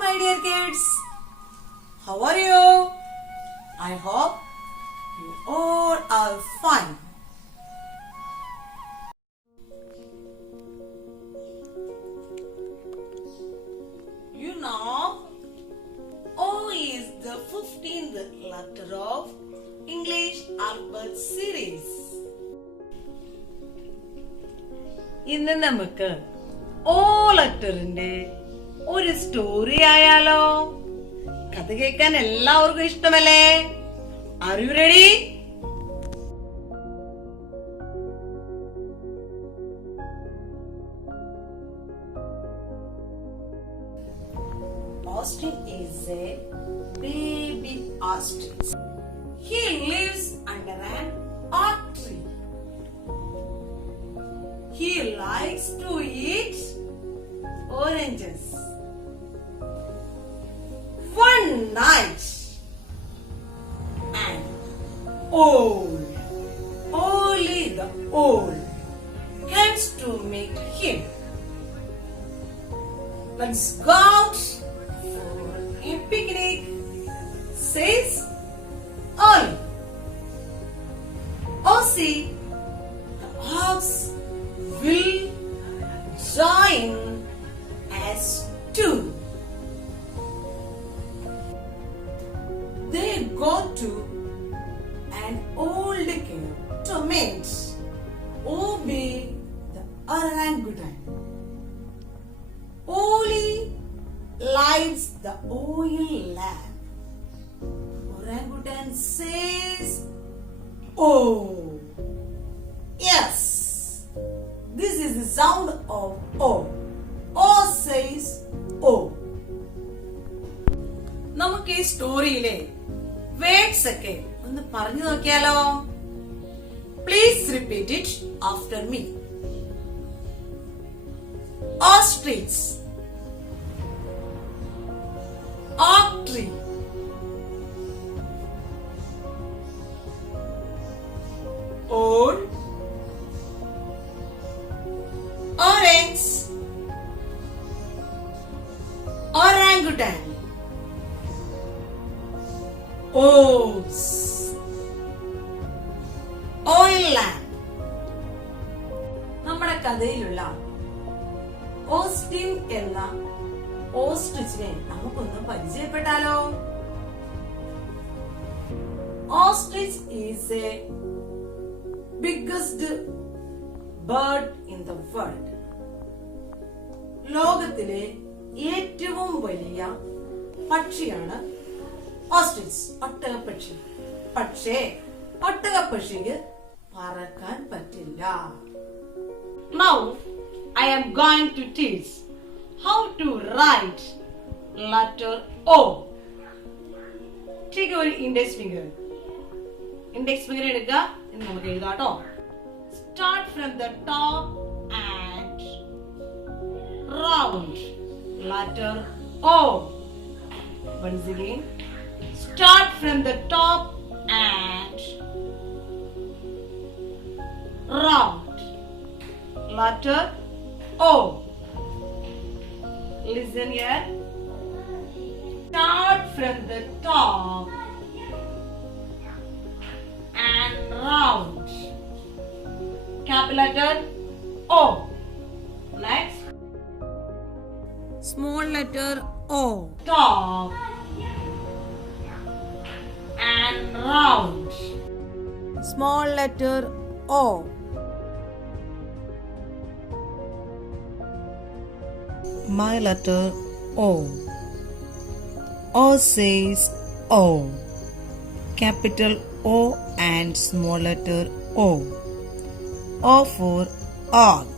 my dear kids. How are you? I hope you all are fine. You know, O is the 15th letter of English alphabet series. ഇന്ന് നമുക്ക് ഓ ലെറ്ററിന്റെ ഒരു സ്റ്റോറി ആയാലോ? കഥ കേൾക്കാൻ എല്ലാവർക്കും ഇഷ്ടമല്ലേ? Are you ready? Austin is a baby ostrich. He lives under an oak tree. He likes to eat oranges. One night, an Ollie the owl comes to meet him. Let's go out for a picnic, says Ollie. Oh, see, the ox will join us too. They go to an old cave to meet Obi the orangutan. Ollie lights the oil lamp. Orangutan says, "Oh, yes, this is the sound of O." O says, "O." നമുക്ക് ഈ സ്റ്റോറിയിലെ വേർഡ്സ് ഒക്കെ ഒന്ന് പറഞ്ഞു നോക്കിയാലോ? Please repeat it after me. Ostrich, oak tree, owl, orange, orangutan, oats, oil lamp. നമ്മുടെ കഥയിലുള്ള ഓസ്റ്റിൻ എന്ന ഓസ്ട്രിച്ചിനെ നമുക്കൊന്ന് പരിചയപ്പെട്ടാലോ? Ostrich is a biggest bird in the world. ലോകത്തിലെ ഏറ്റവും വലിയ പക്ഷിയാണ് ഓസ്ട്രിച്ച്, ഒട്ടകപ്പക്ഷി. പക്ഷേ ഒട്ടകപ്പക്ഷിക്ക് പറക്കാൻ പറ്റില്ല. Now I am going to teach how to write letter O. Take your index finger. Index finger എടുക്കുക. ഇനി നമുക്ക് എഴുതാട്ടോ. Start from the top and round letter O. Once again, start from the top and round letter O. Listen here. Start from the top and round. Capital letter O. Next. Small letter O. Top and round. Small letter O. My letter O. O says O. Capital O and small letter O. O for ox,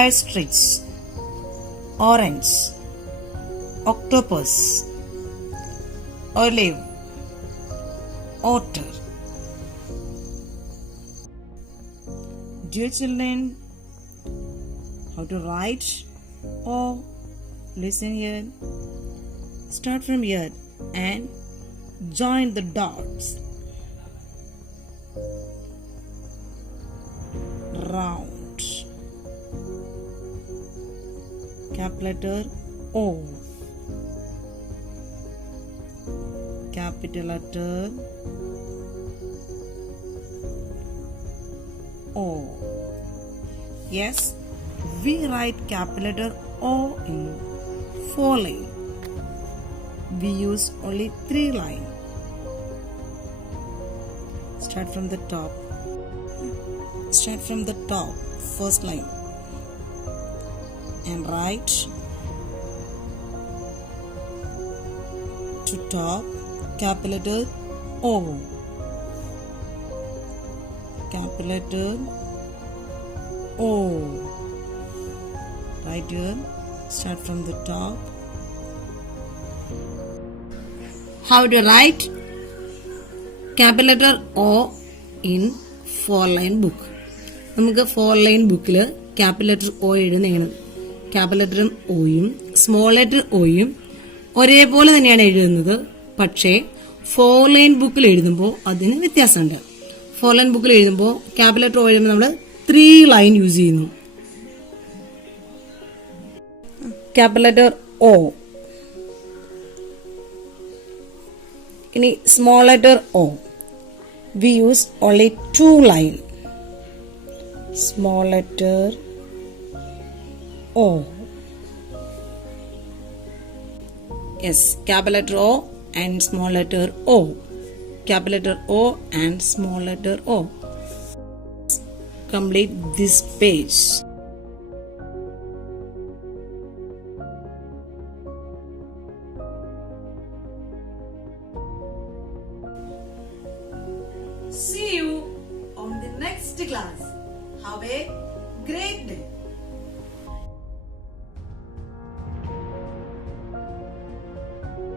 ostrich, orange, octopus, olive, otter. Dear children, how to write O? Listen here. Start from here and join the dots. Round. Cap letter O. capital letter O. Yes, we write capital letter O in 4 lines. We use only 3 lines. Start from the top. First line. And write to top capital letter O. Capital letter O. Right here. Start from the top. How to write capital letter O in 4-line book? നമുക്ക് 4-line ബുക്കിൽ capital letter O എഴുതുന്നതാണ്. Capital ലെറ്ററും ഓയും small letter ഓയും ഒരേപോലെ തന്നെയാണ് എഴുതുന്നത്. പക്ഷേ 4-line ബുക്കിൽ എഴുതുമ്പോൾ അതിന് വ്യത്യാസമുണ്ട്. 4-line ബുക്കിൽ എഴുതുമ്പോൾ ക്യാപിറ്റൽ ലെറ്റർ O എഴുതുമ്പോൾ നമ്മൾ 3 ലൈൻ യൂസ് ചെയ്യുന്നു. Capital letter O. ഇനി small letter O. We use only 2 lines. Small letter O. Yes, capital letter O and small letter O. Capital letter O and small letter O. Complete this page. See you on the next class. Have a great day.